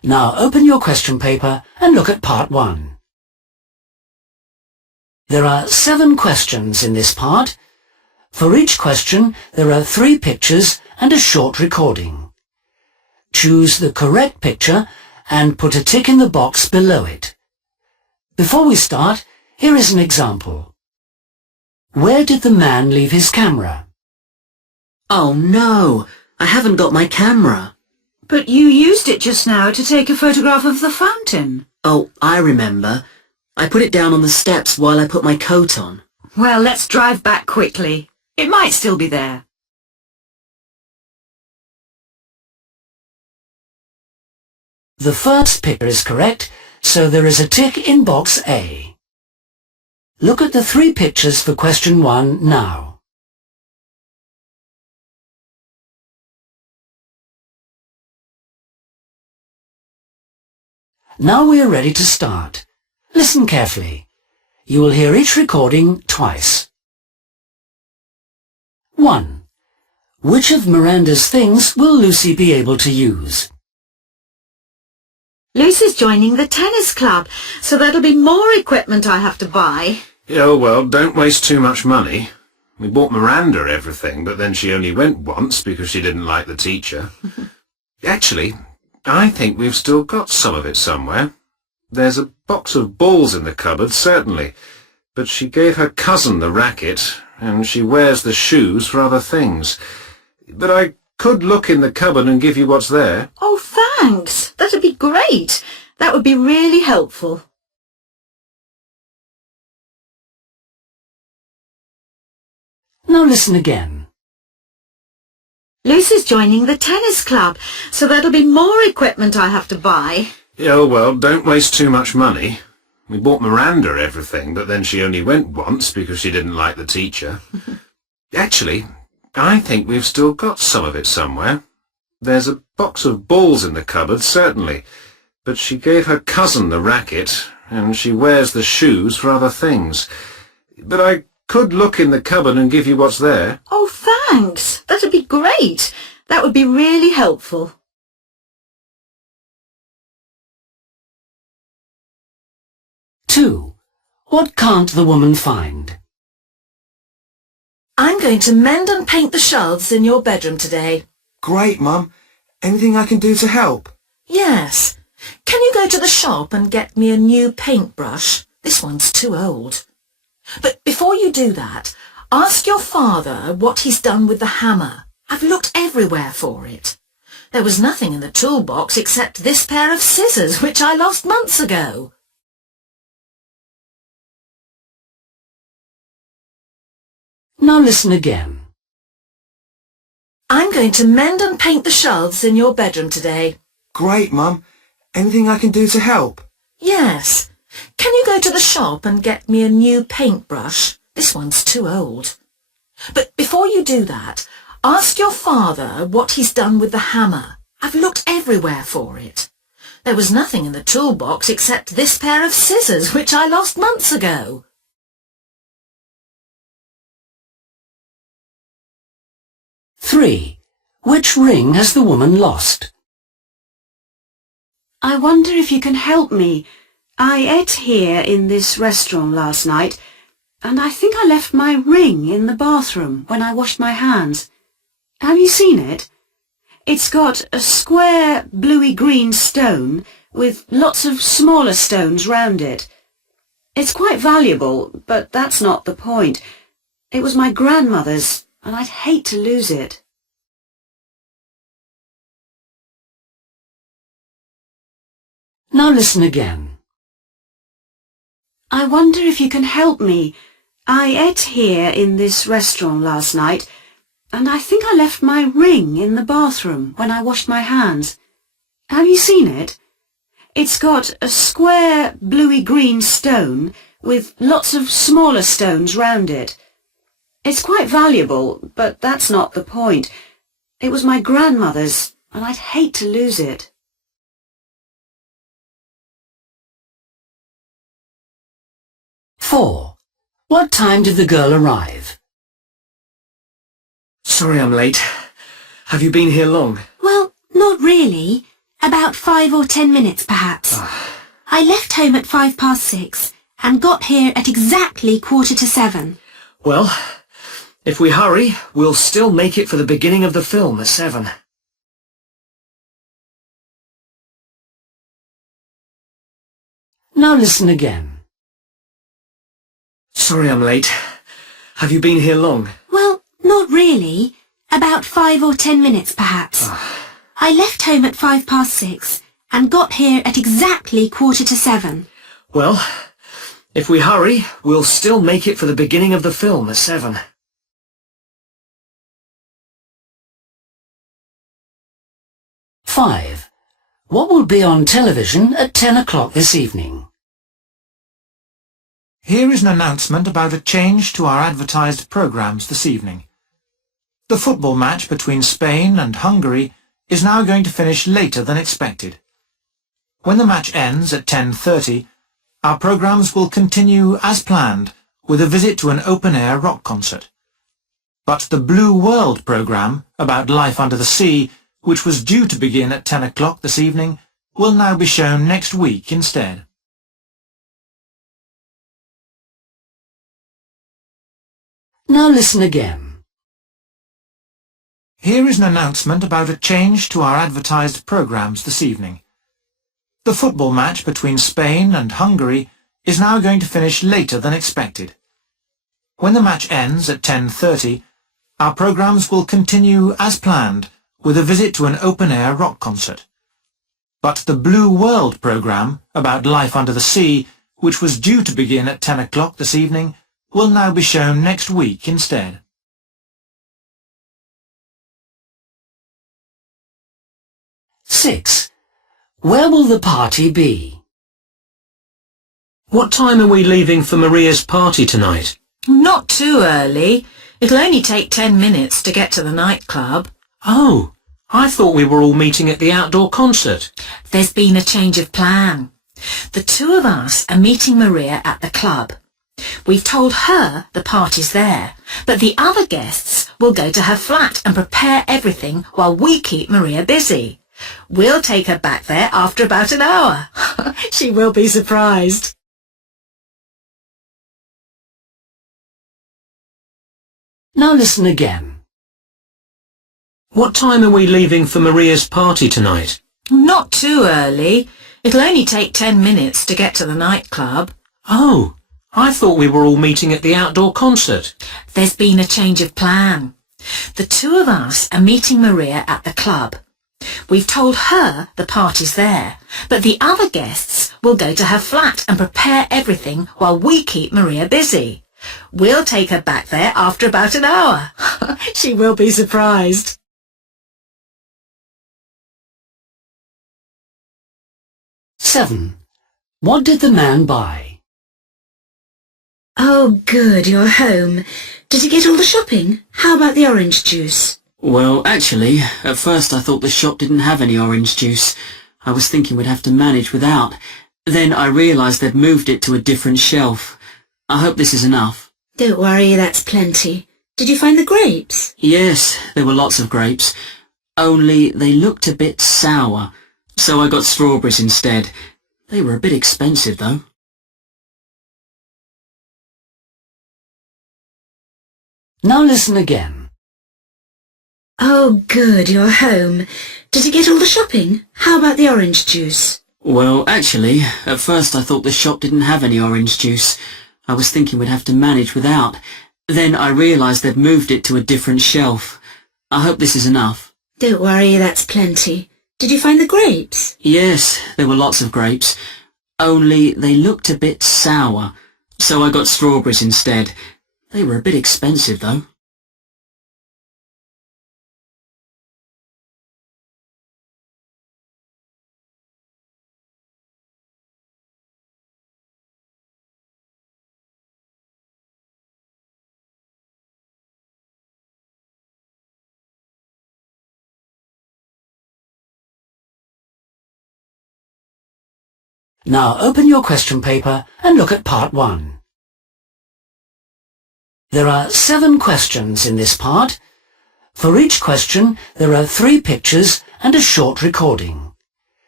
Now open your question paper and look at part 1. There are 7 questions in this part. For each question, there are 3 pictures and a short recording. Choose the correct picture and put a tick in the box below it. Before we start, here is an example. Where did the man leave his camera? Oh no, I haven't got my camera. But you used it just now to take a photograph of the fountain. Oh, I remember. I put it down on the steps while I put my coat on. Well, let's drive back quickly. It might still be there. The first picture is correct, so there is a tick in box A. Look at the 3 pictures for question 1 now. Now we are ready to start. Listen carefully. You will hear each recording twice. 1. Which of Miranda's things will Lucy be able to use? Lucy's joining the tennis club, so that'll be more equipment I have to buy. Oh, well, don't waste too much money. We bought Miranda everything, but then she only went once because she didn't like the teacher. Actually, I think we've still got some of it somewhere. There's a box of balls in the cupboard, certainly, but she gave her cousin the racket, and she wears the shoes for other things. But I could look in the cupboard and give you what's there. Oh, thanks. That'd be great. That would be really helpful. Now listen again. Lucy's joining the tennis club, so that'll be more equipment I have to buy. Oh, well, don't waste too much money. We bought Miranda everything, but then she only went once because she didn't like the teacher. Actually, I think we've still got some of it somewhere. There's a box of balls in the cupboard, certainly, but she gave her cousin the racket, and she wears the shoes for other things. But I could look in the cupboard and give you what's there. Oh, thanks. That'd be great. That would be really helpful. Two. What can't the woman find? I'm going to mend and paint the shelves in your bedroom today. Great, Mum. Anything I can do to help? Yes. Can you go to the shop and get me a new paintbrush? This one's too old. But before you do that, ask your father what he's done with the hammer. I've looked everywhere for it. There was nothing in the toolbox except this pair of scissors, which I lost months ago. Now listen again. I'm going to mend and paint the shelves in your bedroom today. Great, Mum. Anything I can do to help? Yes. Can you go to the shop and get me a new paintbrush? This one's too old. But before you do that, ask your father what he's done with the hammer. I've looked everywhere for it. There was nothing in the toolbox except this pair of scissors, which I lost months ago. 3. Which ring has the woman lost? I wonder if you can help me. I ate here in this restaurant last night, and I think I left my ring in the bathroom when I washed my hands. Have you seen it? It's got a square bluey-green stone with lots of smaller stones round it. It's quite valuable, but that's not the point. It was my grandmother's, and I'd hate to lose it. Now listen again. I wonder if you can help me. I ate here in this restaurant last night, and I think I left my ring in the bathroom when I washed my hands. Have you seen it? It's got a square bluey-green stone with lots of smaller stones round it. It's quite valuable, but that's not the point. It was my grandmother's, and I'd hate to lose it. Four. What time did the girl arrive? Sorry I'm late. Have you been here long? Well, not really. About 5 or 10 minutes, perhaps. I left home at 6:05 and got here at exactly 7:15. Well, if we hurry, we'll still make it for the beginning of the film at 7. Now listen again. Sorry I'm late. Have you been here long? Well, not really. About 5 or 10 minutes, perhaps. I left home at 6:05 and got here at exactly 7:15. Well, if we hurry, we'll still make it for the beginning of the film at 7. Five. What will be on television at 10 o'clock this evening? Here is an announcement about a change to our advertised programmes this evening. The football match between Spain and Hungary is now going to finish later than expected. When the match ends at 10:30, our programmes will continue as planned with a visit to an open-air rock concert. But the Blue World programme about life under the sea, which was due to begin at 10 o'clock this evening, will now be shown next week instead. Now listen again. Here is an announcement about a change to our advertised programmes this evening. The football match between Spain and Hungary is now going to finish later than expected. When the match ends at 10:30, our programmes will continue as planned with a visit to an open-air rock concert. But the Blue World programme about life under the sea, which was due to begin at 10 o'clock this evening, will now be shown next week instead. Six. Where will the party be? What time are we leaving for Maria's party tonight? Not too early. It'll only take 10 minutes to get to the nightclub. Oh, I thought we were all meeting at the outdoor concert. There's been a change of plan. The two of us are meeting Maria at the club. We've told her the party's there, but the other guests will go to her flat and prepare everything while we keep Maria busy. We'll take her back there after about an hour. She will be surprised. Now listen again. What time are we leaving for Maria's party tonight? Not too early. It'll only take 10 minutes to get to the nightclub. Oh, I thought we were all meeting at the outdoor concert. There's been a change of plan. The two of us are meeting Maria at the club. We've told her the party's there, but the other guests will go to her flat and prepare everything while we keep Maria busy. We'll take her back there after about an hour. She will be surprised. Seven. What did the man buy? Oh, good, you're home. Did you get all the shopping? How about the orange juice? Well, actually, at first I thought the shop didn't have any orange juice. I was thinking we'd have to manage without. Then I realised they'd moved it to a different shelf. I hope this is enough. Don't worry, that's plenty. Did you find the grapes? Yes, there were lots of grapes. Only they looked a bit sour, so I got strawberries instead. They were a bit expensive, though. Now listen again. Oh, good, you're home. Did you get all the shopping? How about the orange juice? Well, actually, at first I thought the shop didn't have any orange juice. I was thinking we'd have to manage without. Then I realised they'd moved it to a different shelf. I hope this is enough. Don't worry, that's plenty. Did you find the grapes? Yes, there were lots of grapes. Only they looked a bit sour, so I got strawberries instead. They were a bit expensive, though. Now open your question paper and look at part 1. There are 7 questions in this part. For each question, there are 3 pictures and a short recording.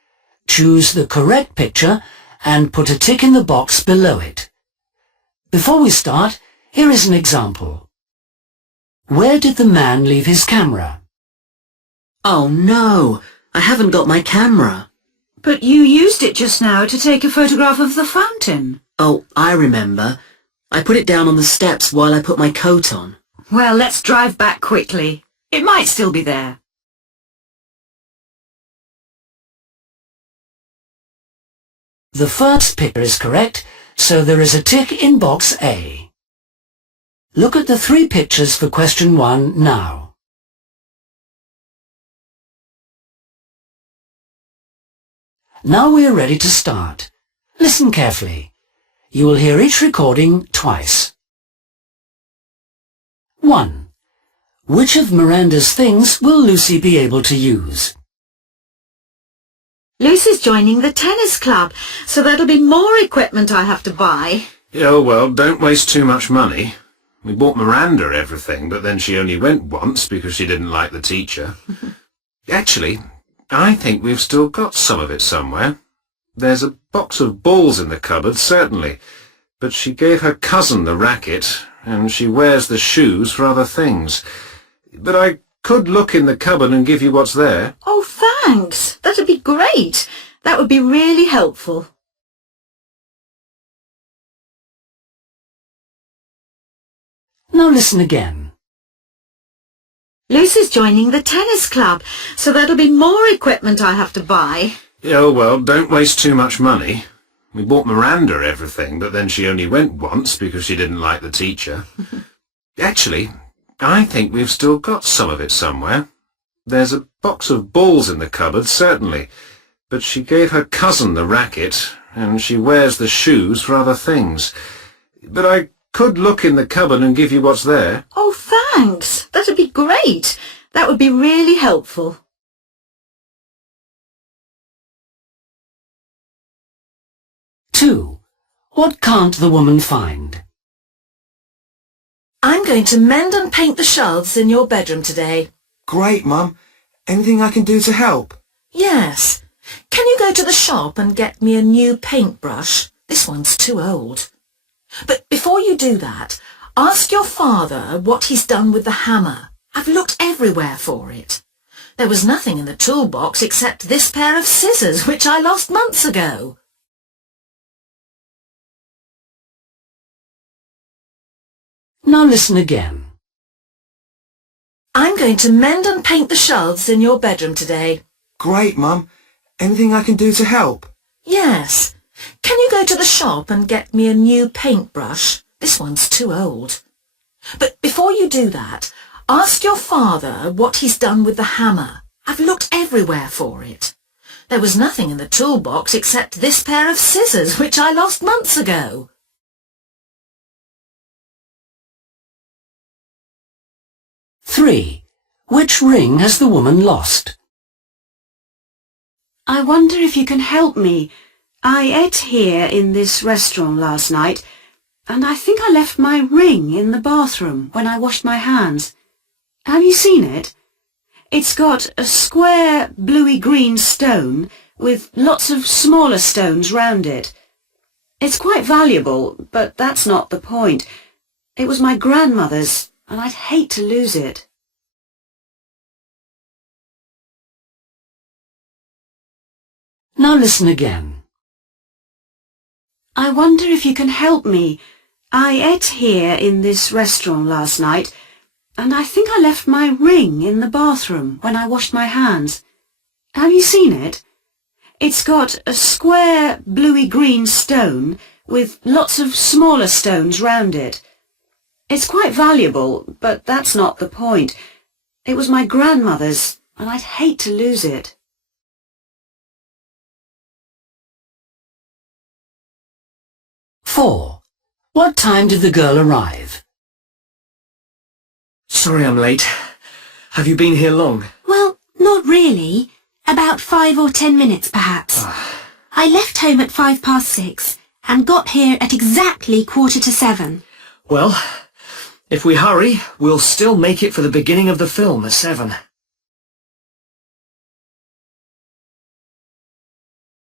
Choose the correct picture and put a tick in the box below it. Before we start, here is an example. Where did the man leave his camera? Oh no, I haven't got my camera. But you used it just now to take a photograph of the fountain. Oh, I remember. I put it down on the steps while I put my coat on. Well, let's drive back quickly. It might still be there. The first picture is correct, so there is a tick in box A. Look at the 3 pictures for question 1 now. Now we are ready to start. Listen carefully. You will hear each recording twice. 1. Which of Miranda's things will Lucy be able to use? Lucy's joining the tennis club, so that'll be more equipment I have to buy. Oh, well, don't waste too much money. We bought Miranda everything, but then she only went once because she didn't like the teacher. Actually, I think we've still got some of it somewhere. There's a box of balls in the cupboard, certainly, but she gave her cousin the racket, and she wears the shoes for other things. But I could look in the cupboard and give you what's there. Oh, thanks. That'd be great. That would be really helpful. Now listen again. Lucy's joining the tennis club, so that'll be more equipment I have to buy. Oh, well, don't waste too much money. We bought Miranda everything, but then she only went once because she didn't like the teacher. Actually, I think we've still got some of it somewhere. There's a box of balls in the cupboard, certainly, but she gave her cousin the racket, and she wears the shoes for other things. But I could look in the cupboard and give you what's there. Oh, thanks. That'd be great. That would be really helpful. Two. What can't the woman find? I'm going to mend and paint the shelves in your bedroom today. Great, Mum. Anything I can do to help? Yes. Can you go to the shop and get me a new paintbrush? This one's too old. But before you do that, ask your father what he's done with the hammer. I've looked everywhere for it. There was nothing in the toolbox except this pair of scissors, which I lost months ago. Now listen again. I'm going to mend and paint the shelves in your bedroom today. Great, Mum. Anything I can do to help? Yes. Can you go to the shop and get me a new paintbrush? This one's too old. But before you do that, ask your father what he's done with the hammer. I've looked everywhere for it. There was nothing in the toolbox except this pair of scissors, which I lost months ago. Three. Which ring has the woman lost? I wonder if you can help me. I ate here in this restaurant last night, and I think I left my ring in the bathroom when I washed my hands. Have you seen it? It's got a square bluey-green stone with lots of smaller stones round it. It's quite valuable, but that's not the point. It was my grandmother's, and I'd hate to lose it. Now listen again. I wonder if you can help me. I ate here in this restaurant last night, and I think I left my ring in the bathroom when I washed my hands. Have you seen it? It's got a square bluey-green stone with lots of smaller stones round it. It's quite valuable, but that's not the point. It was my grandmother's, and I'd hate to lose it. Four. What time did the girl arrive? Sorry I'm late. Have you been here long? Well, not really. About 5 or 10 minutes, perhaps. I left home at 6:05 and got here at exactly 7:15. Well, if we hurry, we'll still make it for the beginning of the film at 7.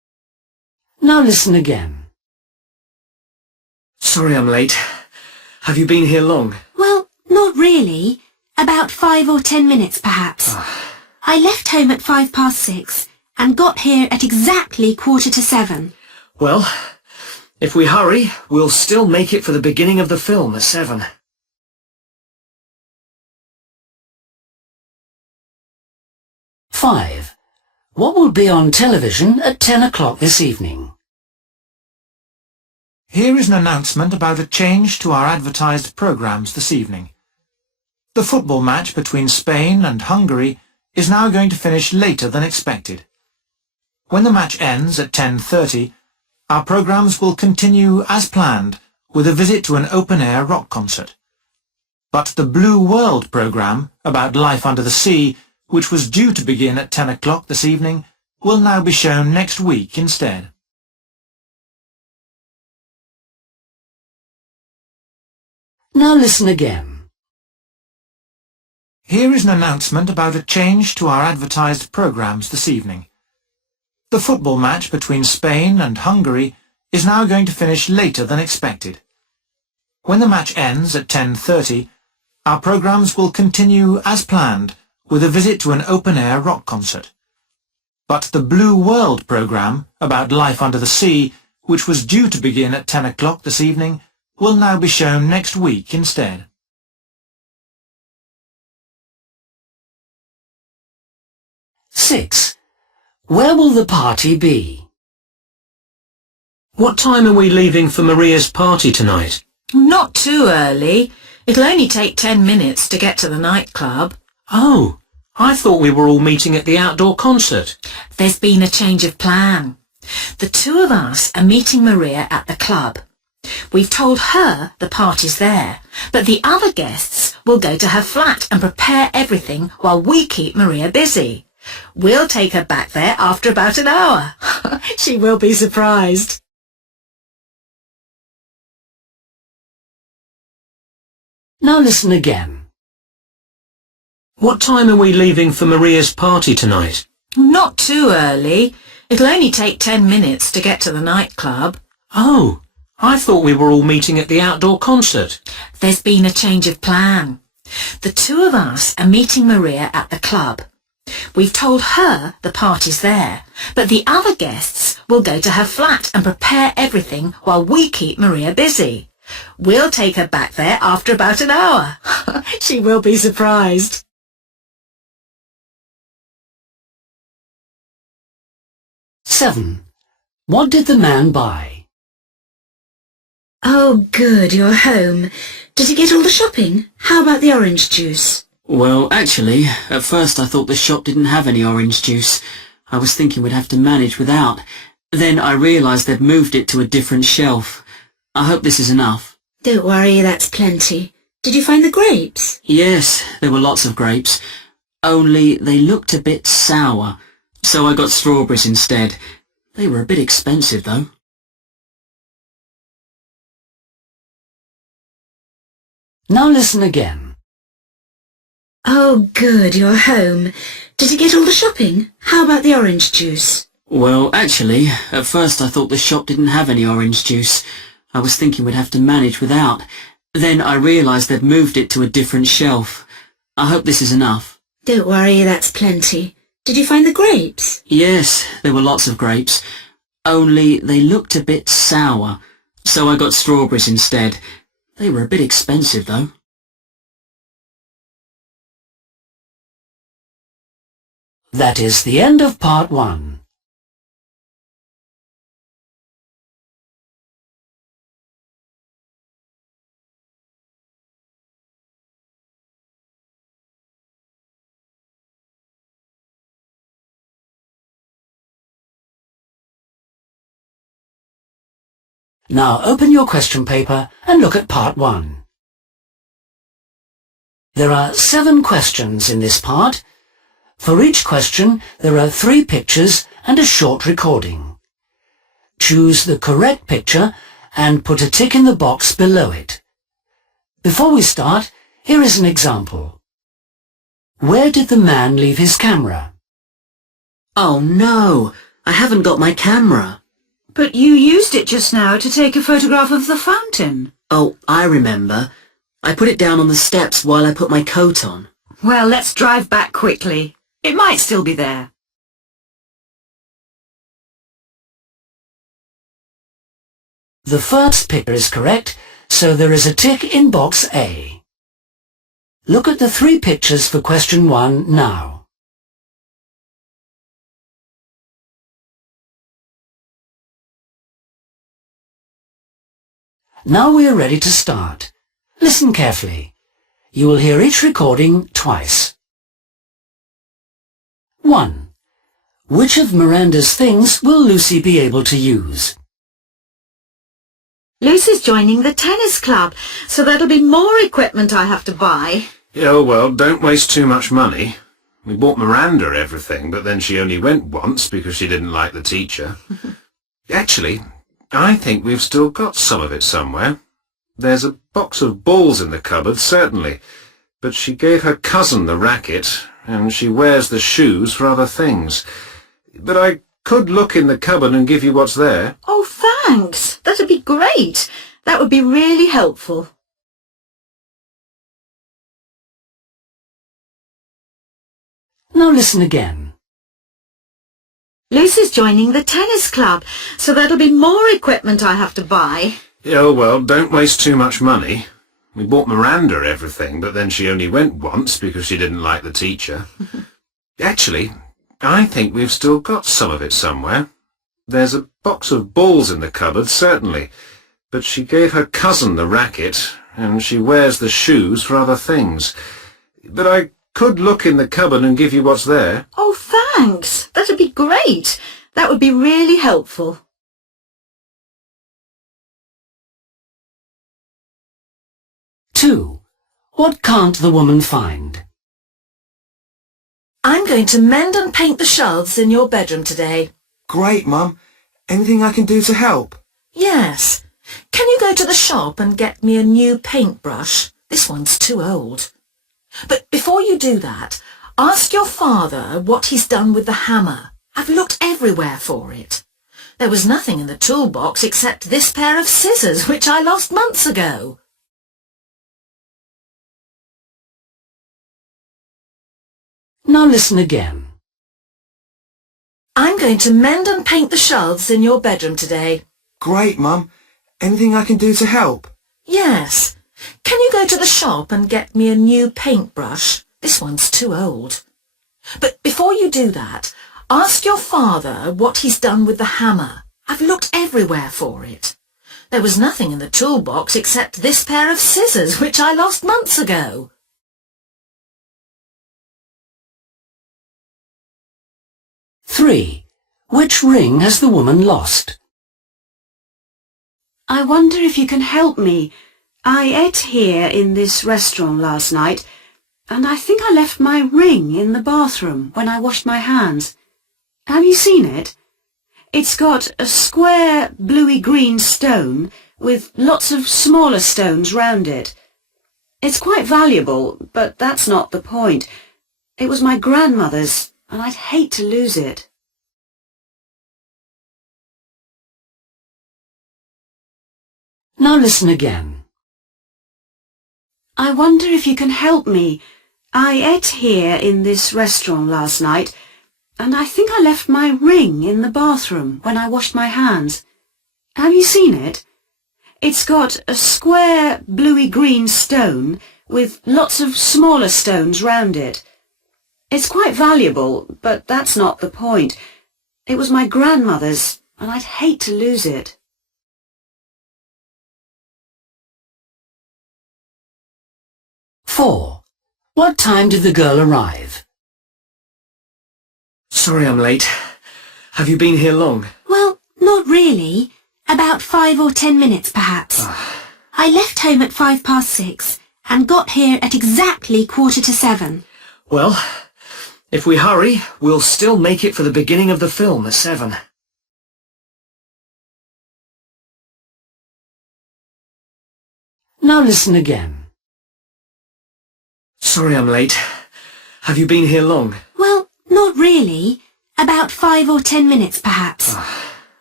Now listen again. Sorry I'm late. Have you been here long? Well, not really. About 5 or 10 minutes, perhaps. I left home at 6:05 and got here at exactly 7:15. Well, if we hurry, we'll still make it for the beginning of the film at 7. Five. What will be on television at 10 o'clock this evening? Here is an announcement about a change to our advertised programmes this evening. The football match between Spain and Hungary is now going to finish later than expected. When the match ends at 10:30, our programmes will continue as planned with a visit to an open-air rock concert. But the Blue World programme about life under the sea, which was due to begin at 10 o'clock this evening, will now be shown next week instead. Now listen again. Here is an announcement about a change to our advertised programmes this evening. The football match between Spain and Hungary is now going to finish later than expected. When the match ends at 10:30, our programmes will continue as planned with a visit to an open-air rock concert. But the Blue World programme about life under the sea, which was due to begin at 10 o'clock this evening, will now be shown next week instead. Six. Where will the party be? What time are we leaving for Maria's party tonight? Not too early. It'll only take 10 minutes to get to the nightclub. Oh, I thought we were all meeting at the outdoor concert. There's been a change of plan. The two of us are meeting Maria at the club. We've told her the party's there, but the other guests will go to her flat and prepare everything while we keep Maria busy. We'll take her back there after about an hour. She will be surprised. Now listen again. What time are we leaving for Maria's party tonight? Not too early. It'll only take 10 minutes to get to the nightclub. Oh, I thought we were all meeting at the outdoor concert. There's been a change of plan. The two of us are meeting Maria at the club. We've told her the party's there, but the other guests will go to her flat and prepare everything while we keep Maria busy. We'll take her back there after about an hour. She will be surprised. Seven. What did the man buy? Oh, good, you're home. Did you get all the shopping? How about the orange juice? Well, actually, at first I thought the shop didn't have any orange juice. I was thinking we'd have to manage without. Then I realised they'd moved it to a different shelf. I hope this is enough. Don't worry, that's plenty. Did you find the grapes? Yes, there were lots of grapes. Only they looked a bit sour, so I got strawberries instead. They were a bit expensive, though. Now listen again. Oh, good, you're home. Did you get all the shopping? How about the orange juice? Well, actually, at first I thought the shop didn't have any orange juice. I was thinking we'd have to manage without. Then I realised they'd moved it to a different shelf. I hope this is enough. Don't worry, that's plenty. Did you find the grapes? Yes, there were lots of grapes. Only they looked a bit sour, so I got strawberries instead. They were a bit expensive, though. That is the end of part 1. Now open your question paper and look at part 1. There are 7 questions in this part. For each question, there are 3 pictures and a short recording. Choose the correct picture and put a tick in the box below it. Before we start, here is an example. Where did the man leave his camera? Oh no, I haven't got my camera. But you used it just now to take a photograph of the fountain. Oh, I remember. I put it down on the steps while I put my coat on. Well, let's drive back quickly. It might still be there. The first picture is correct, so there is a tick in box A. Look at the 3 pictures for question 1 now. Now we are ready to start. Listen carefully. You will hear each recording twice. 1. Which of Miranda's things will Lucy be able to use? Lucy's joining the tennis club, so that'll be more equipment I have to buy. Oh, well, don't waste too much money. We bought Miranda everything, but then she only went once because she didn't like the teacher. Actually, I think we've still got some of it somewhere. There's a box of balls in the cupboard, certainly, but she gave her cousin the racket, and she wears the shoes for other things. But I could look in the cupboard and give you what's there. Oh, thanks. That'd be great. That would be really helpful. Now listen again. Lucy's joining the tennis club, so that'll be more equipment I have to buy. Oh, well, don't waste too much money. We bought Miranda everything, but then she only went once because she didn't like the teacher. Actually, I think we've still got some of it somewhere. There's a box of balls in the cupboard, certainly, but she gave her cousin the racket, and she wears the shoes for other things. But I could look in the cupboard and give you what's there. Oh, thanks. That'd be great. That would be really helpful. Two. What can't the woman find? I'm going to mend and paint the shelves in your bedroom today. Great, Mum. Anything I can do to help? Yes. Can you go to the shop and get me a new paintbrush? This one's too old. But before you do that, ask your father what he's done with the hammer. I've looked everywhere for it. There was nothing in the toolbox except this pair of scissors, which I lost months ago. Now listen again. I'm going to mend and paint the shelves in your bedroom today. Great, Mum. Anything I can do to help? Yes. Can you go to the shop and get me a new paintbrush? This one's too old. But before you do that, ask your father what he's done with the hammer. I've looked everywhere for it. There was nothing in the toolbox except this pair of scissors, which I lost months ago. 3. Which ring has the woman lost? I wonder if you can help me. I ate here in this restaurant last night, and I think I left my ring in the bathroom when I washed my hands. Have you seen it? It's got a square bluey-green stone with lots of smaller stones round it. It's quite valuable, but that's not the point. It was my grandmother's, and I'd hate to lose it. Now listen again. I wonder if you can help me. I ate here in this restaurant last night, and I think I left my ring in the bathroom when I washed my hands. Have you seen it? It's got a square bluey-green stone with lots of smaller stones round it. It's quite valuable, but that's not the point. It was my grandmother's, and I'd hate to lose it. Four. What time did the girl arrive? Sorry I'm late. Have you been here long? Well, not really. About 5 or 10 minutes, perhaps. I left home at 6:05 and got here at exactly 7:15. Well, if we hurry, we'll still make it for the beginning of the film at 7. Now listen again. Sorry I'm late. Have you been here long? Well, not really. About 5 or 10 minutes, perhaps.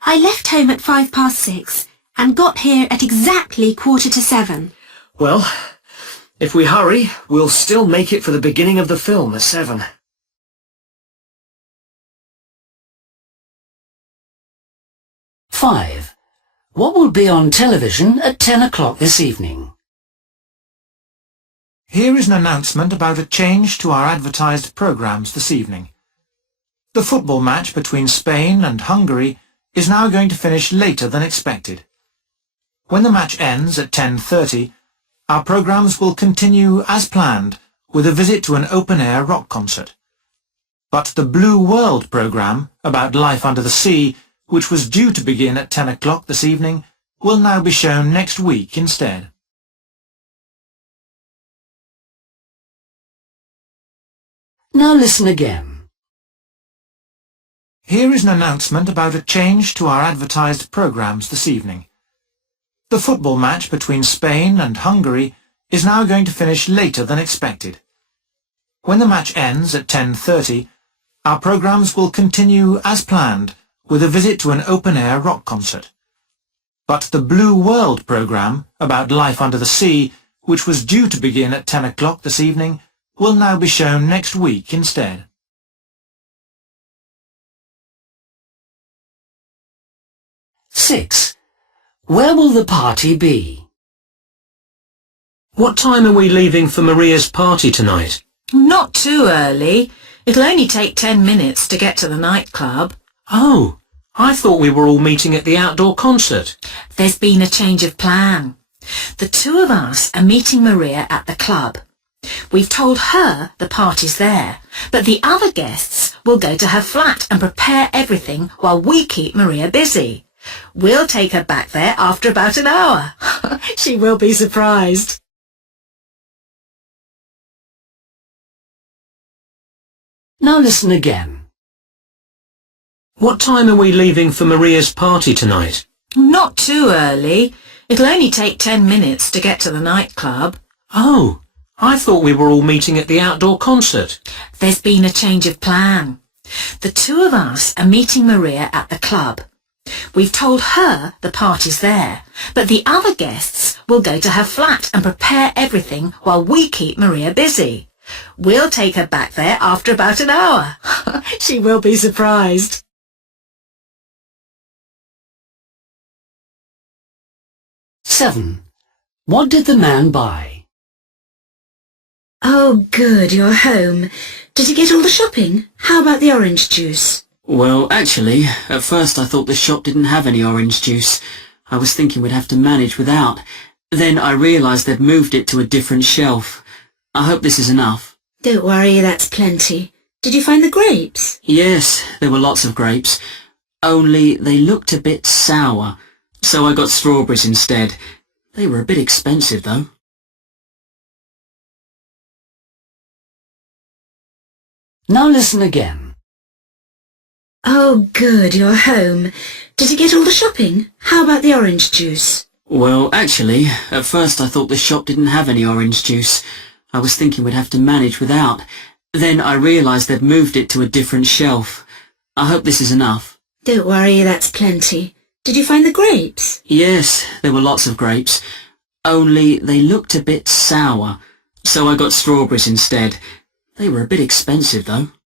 I left home at 6:05 and got here at exactly 7:15. Well, if we hurry, we'll still make it for the beginning of the film at 7. Five. What will be on television at 10 o'clock this evening? Here is an announcement about a change to our advertised programmes this evening. The football match between Spain and Hungary is now going to finish later than expected. When the match ends at 10:30, our programmes will continue as planned with a visit to an open-air rock concert. But the Blue World programme about life under the sea, which was due to begin at 10 o'clock this evening, will now be shown next week instead. Now listen again. Here is an announcement about a change to our advertised programmes this evening. The football match between Spain and Hungary is now going to finish later than expected. When the match ends at 10:30, our programmes will continue as planned with a visit to an open-air rock concert. But the Blue World programme about life under the sea, which was due to begin at 10 o'clock this evening, will now be shown next week instead. Six. Where will the party be? What time are we leaving for Maria's party tonight? Not too early. It'll only take 10 minutes to get to the nightclub. Oh, I thought we were all meeting at the outdoor concert. There's been a change of plan. The two of us are meeting Maria at the club. We've told her the party's there, but the other guests will go to her flat and prepare everything while we keep Maria busy. We'll take her back there after about an hour. She will be surprised. Now listen again. What time are we leaving for Maria's party tonight? Not too early. It'll only take 10 minutes to get to the nightclub. Oh, I thought we were all meeting at the outdoor concert. There's been a change of plan. The two of us are meeting Maria at the club. We've told her the party's there, but the other guests will go to her flat and prepare everything while we keep Maria busy. We'll take her back there after about an hour. She will be surprised. Seven. What did the man buy? Oh, good, you're home. Did you get all the shopping? How about the orange juice? Well, actually, at first I thought the shop didn't have any orange juice. I was thinking we'd have to manage without. Then I realised they'd moved it to a different shelf. I hope this is enough. Don't worry, that's plenty. Did you find the grapes? Yes, there were lots of grapes. Only they looked a bit sour, so I got strawberries instead. They were a bit expensive, though. Now listen again. Oh, good, you're home. Did you get all the shopping? How about the orange juice? Well, actually, at first I thought the shop didn't have any orange juice. I was thinking we'd have to manage without. Then I realised they'd moved it to a different shelf. I hope this is enough. Don't worry, that's plenty. Did you find the grapes? Yes, there were lots of grapes. Only they looked a bit sour, so I got strawberries instead. They were a bit expensive, though.